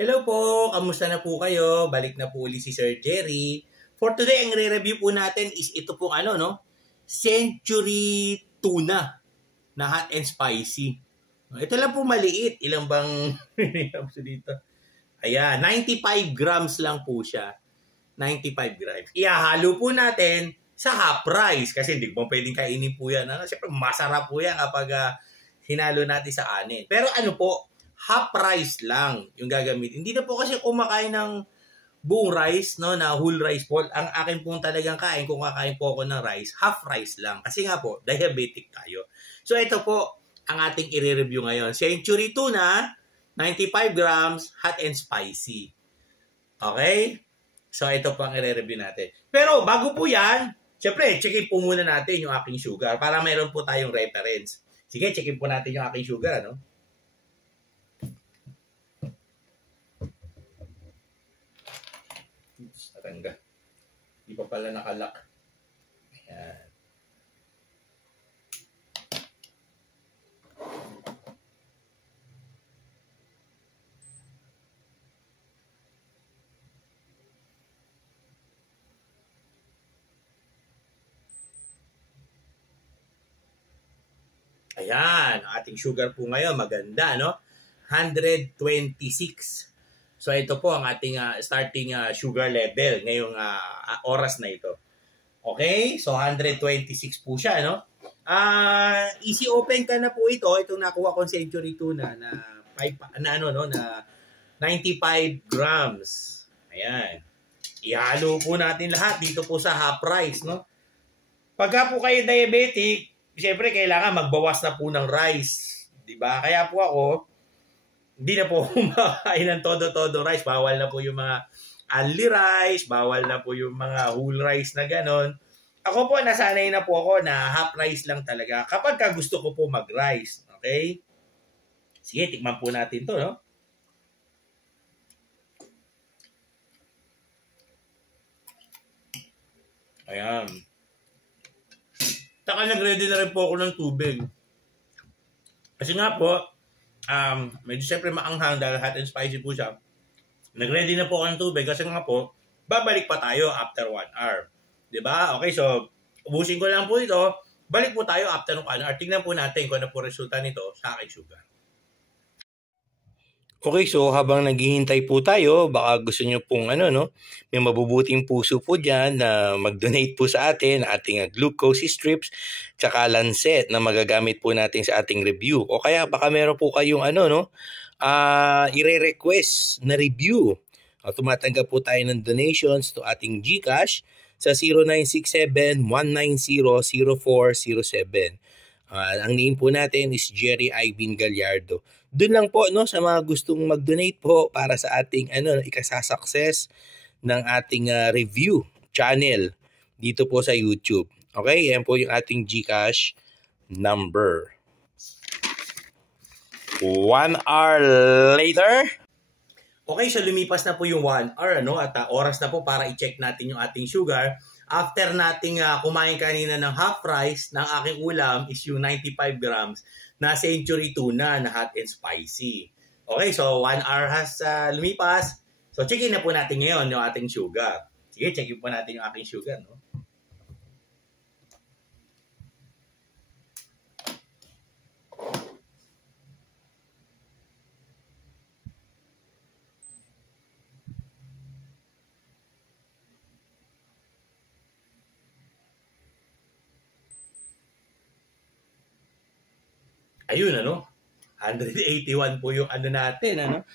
Hello po! Kamusta na po kayo? Balik na po uli si Sir Jerry. For today, ang re-review po natin is ito pong Century Tuna na hot and spicy. Ito lang po maliit. Ilang bang dito? Ayan, 95 grams lang po siya. 95 grams. Ihahalo po natin sa half rice kasi hindi po pwedeng kainin po yan. Siyempre, masarap po yan kapag hinalo natin sa anin. Pero half rice lang yung gagamitin. Hindi na po kasi kumakain ng buong rice, no, na whole rice po. Ang akin pong talagang kain, kung kakain po ako ng rice, half rice lang. Kasi nga po, diabetic tayo. So ito po ang ating i-review ngayon. Century Tuna, 95 grams, hot and spicy. Okay? So ito po ang i-review natin. Pero bago po yan, syempre, checkin po muna natin yung aking sugar para mayroon po tayong reference. Sige, checkin po natin yung aking sugar, no? Natanggal. Di pa pala nakalock. Ayan. Ayan, ating sugar po ngayon, maganda, no? 126. So ito po ang ating starting sugar level ngayong oras na ito. Okay? So 126 po siya, no? Easy open ka na po ito. Itong nakuha kong Century Tuna na 95 grams. Ayan. Ihalo po natin lahat dito po sa half rice, no? Pagka po kayo diabetic, siyempre kailangan magbawas na po ng rice, 'di ba? Kaya po ako hindi na po kumakain ng todo-todo rice. Bawal na po yung mga only rice, bawal na po yung mga whole rice na ganon. Ako po, nasanay na po ako na half rice lang talaga kapag gusto ko po mag-rice. Okay? Sige, tikman po natin to, no? Ayan. Taka nag-ready na rin po ako ng tubig. Kasi nga po, medyo siyempre maanghang dahil hot and spicy po siya. Nag-ready na po ako ng tubig kasi nga po, babalik pa tayo after 1 hour. Diba? Okay, so, ubusin ko lang po ito. Balik po tayo after 1 hour. Tingnan po natin kung ano po resulta nito sa aking sugar. Okay, so habang naghihintay po tayo, baka gusto nyo pong may mabubuting puso po dyan na mag-donate po sa atin, ating glucose strips, tsaka lancet na magagamit po natin sa ating review. O kaya baka meron po kayong i-request na review. Tumatanggap po tayo ng donations to ating GCash sa 0967-190-0407. Ang name po natin is Jerry Ivan Gallardo. Doon lang po sa mga gustong mag-donate po para sa ating ikasasucess ng ating review channel dito po sa YouTube. Okay, yan po yung ating GCash number. 1 hour later. Okay, so lumipas na po yung 1 hour at oras na po para i-check natin yung ating sugar. After nating kumain kanina ng half rice, ng aking ulam is yung 95 grams na Century Tuna na hot and spicy. Okay, so 1 hour has lumipas. So checkin na po natin ngayon yung ating sugar. Sige, checkin po natin yung aking sugar, no? Ayun, 181 po yung natin,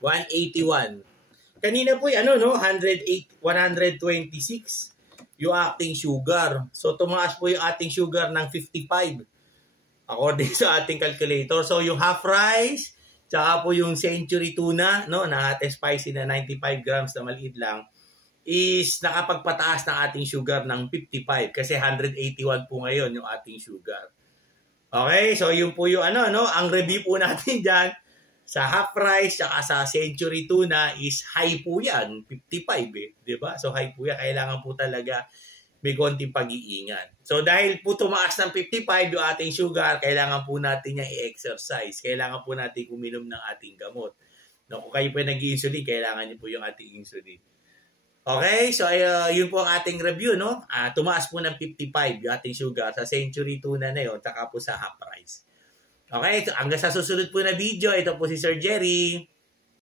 181. Kanina po 126 yung ating sugar. So, tumaas po yung ating sugar ng 55 according sa ating calculator. So, yung half rice, tsaka po yung Century Tuna, na hot and spicy na 95 grams na maliit lang, is nakapagpataas ng ating sugar ng 55 kasi 181 po ngayon yung ating sugar. Okay, so yun po yung ang review po natin dyan sa half rice at sa Century Tuna is high po yan, 55 diba? So high po yan, kailangan po talaga may konting pag-iingat. So dahil po tumaas ng 55 yung ating sugar, kailangan po natin yung i-exercise. Kailangan po natin uminom ng ating gamot. No, kung kayo po nag-insulin, kailangan niyo po yung ating insulin. Okay, so yun po ang ating review, no? Tumaas po ng 55 yung ating sugar sa Century Tuna na yun, taka po sa half price. Okay, so hanggang sa susunod po na video, ito po si Sir Jerry.